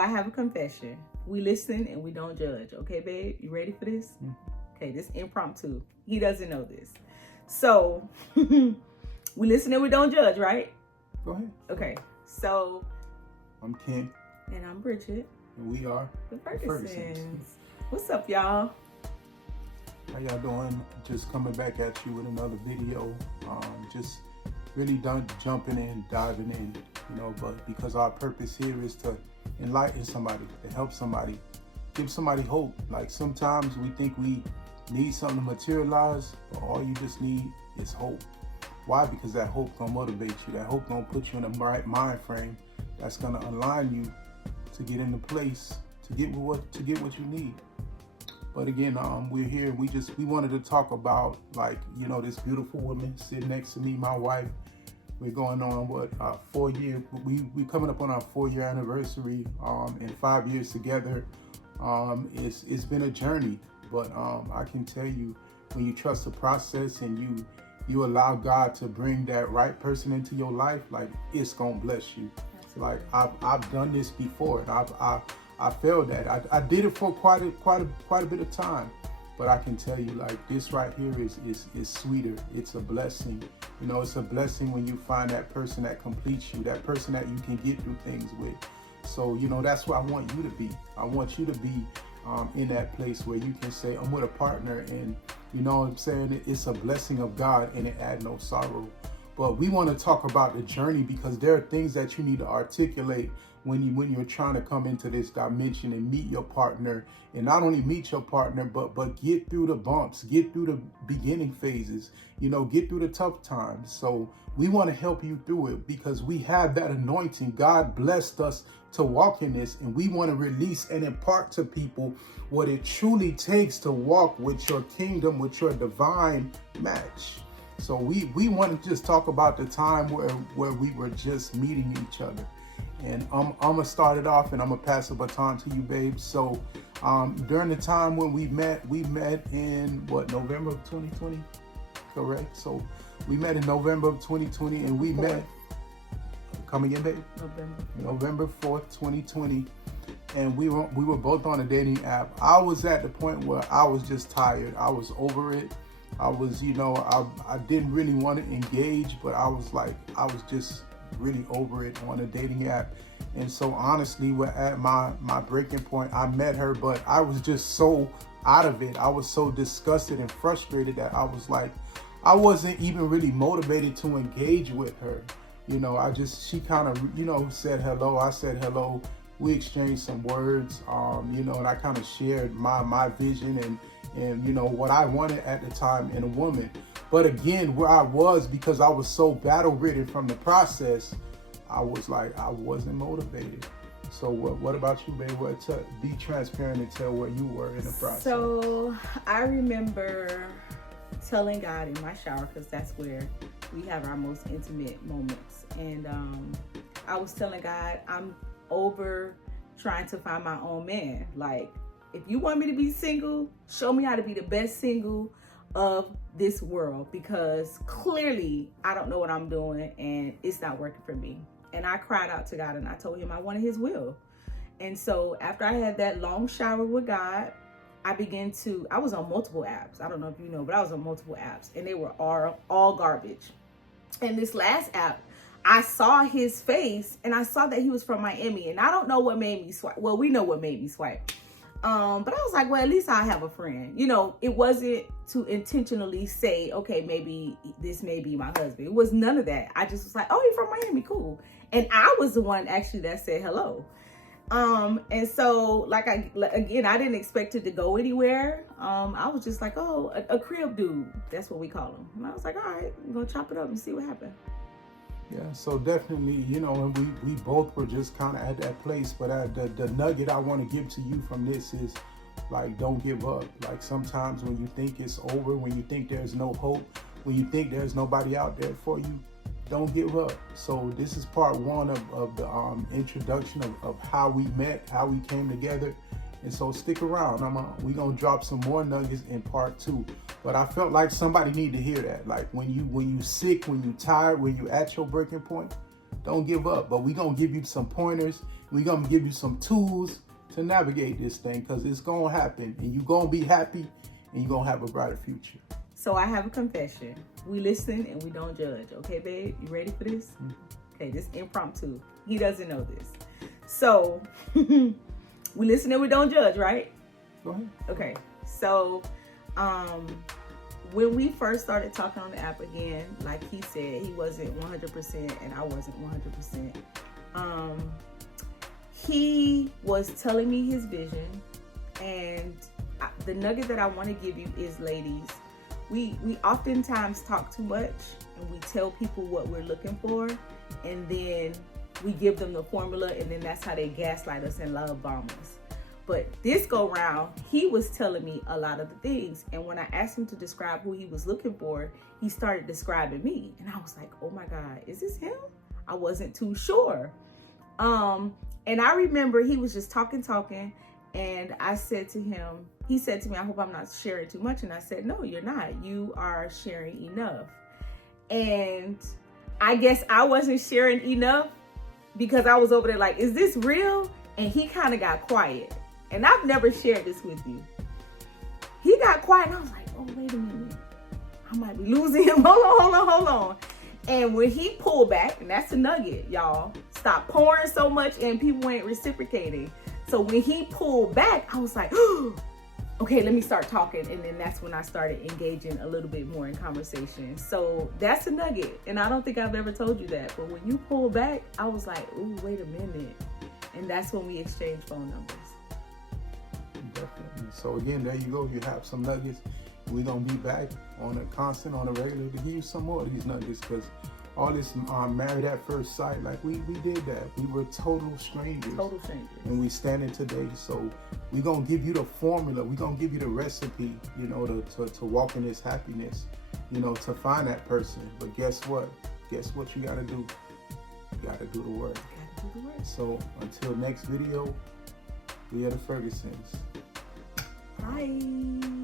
I have a confession. We listen and we don't judge. Okay, babe? You ready for this? Mm-hmm. Okay, this impromptu. He doesn't know this. So, we listen and we don't judge, right? Go ahead. Okay, so. I'm Ken. And I'm Bridget. And we are the Fergusons. What's up, y'all? How y'all doing? Just coming back at you with another video. Just really done jumping in, diving in, but because our purpose here is to enlighten somebody, to help somebody, give somebody hope. Like sometimes we think we need something to materialize, but all you just need is hope. Why? Because that hope gonna motivate you. That hope gonna put you in the right mind frame that's gonna align you to get into place, to get what you need. But again, we're here. We wanted to talk about, this beautiful woman sitting next to me, my wife. We're going on 4 years. We coming up on our 4-year anniversary. And 5 years together. It's been a journey, but I can tell you, when you trust the process and you allow God to bring that right person into your life, it's gonna bless you. Like I've done this before, and I failed that. I did it for quite a bit of time, but I can tell you, this right here is sweeter. It's a blessing. It's a blessing when you find that person that completes you, that person that you can get through things with. So that's where I want you to be. I want you to be in that place where you can say, I'm with a partner, and what I'm saying, it's a blessing of God, and it add no sorrow. But we want to talk about the journey, because there are things that you need to articulate when you're trying to come into this dimension and meet your partner, and not only meet your partner, but get through the bumps, get through the beginning phases, get through the tough times. So we want to help you through it, because we have that anointing. God blessed us to walk in this, and we want to release and impart to people what it truly takes to walk with your kingdom, with your divine match. So we want to just talk about the time where we were just meeting each other. And I'm going to start it off, and I'm going to pass the baton to you, babe. So during the time when we met in, November of 2020? Correct? So we met in November of 2020, and we met, come again, babe? November 4th, 2020. And we were both on a dating app. I was at the point where I was just tired. I was over it. I was, I didn't really want to engage, but I was just really over it on a dating app. And so honestly, we're at my breaking point. I met her, but I was just so out of it. I was so disgusted and frustrated that I was I wasn't even really motivated to engage with her. She kind of, said hello. I said hello. We exchanged some words, and I kind of shared my vision and what I wanted at the time in a woman. But again, where I was, because I was so battle ridden from the process, I was I wasn't motivated. So what about you, babe? Be transparent and tell where you were in the process. So I remember telling God in my shower, because that's where we have our most intimate moments. And I was telling God, I'm over trying to find my own man. If you want me to be single, show me how to be the best single of this world, because clearly I don't know what I'm doing and it's not working for me. And I cried out to God, and I told him I wanted his will. And so after I had that long shower with God, I was on multiple apps. I don't know if you know, but I was on multiple apps, and they were all garbage. And this last app, I saw his face, and I saw that he was from Miami, and I don't know what made me swipe. Well, we know what made me swipe. But I was well, at least I have a friend. It wasn't to intentionally say, okay, maybe this may be my husband. It was none of that. I just was oh, you're from Miami, cool. And I was the one actually that said hello. And so I didn't expect it to go anywhere. I was just a crib dude. That's what we call him. And I was all right, I'm gonna chop it up and see what happens. Yeah, so definitely, and we both were just kind of at that place. But the nugget I want to give to you from this is, don't give up. Sometimes when you think it's over, when you think there's no hope, when you think there's nobody out there for you, don't give up. So this is part one of the introduction of how we met, how we came together. And so stick around. We're going to drop some more nuggets in part two. But I felt somebody need to hear that. When you sick, when you tired, when you at your breaking point, don't give up. But we're going to give you some pointers. We're going to give you some tools to navigate this thing, because it's going to happen. And you're going to be happy, and you're going to have a brighter future. So I have a confession. We listen and we don't judge. Okay, babe? You ready for this? Mm-hmm. Okay, this impromptu. He doesn't know this. So we listen and we don't judge, right? Go ahead. Okay. So when we first started talking on the app again, like he said, he wasn't 100% and I wasn't 100%. He was telling me his vision, and the nugget that I want to give you is, ladies, we oftentimes talk too much and we tell people what we're looking for, and then we give them the formula, and then that's how they gaslight us and love bomb us. But this go round, he was telling me a lot of the things, and when I asked him to describe who he was looking for, he started describing me, and I was like, oh my God, is this him? I wasn't too sure. And I remember he was just talking, and I said to him, he said to me, I hope I'm not sharing too much. And I said, no, you're not. You are sharing enough. And I guess I wasn't sharing enough because I was over there like, is this real? And he kind of got quiet. And I've never shared this with you. He got quiet, and I was like, oh, wait a minute. I might be losing him. Hold on. And when he pulled back, and that's a nugget, y'all, stop pouring so much and people ain't reciprocating. So when he pulled back, I was like, oh, okay, let me start talking. And then that's when I started engaging a little bit more in conversation. So that's a nugget. And I don't think I've ever told you that. But when you pull back, I was like, ooh, wait a minute. And that's when we exchanged phone numbers. Definitely. So again, there you go. You have some nuggets. We're going to be back on a regular to give you some more of these nuggets, because all this married at first sight, like we did that. We were total strangers. And we standing today. So we're going to give you the formula. We're going to give you the recipe, you know, to walk in this happiness, you know, to find that person. But guess what? Guess what you got to do? You got to do the work. So until next video, we are the Fergusons. Bye.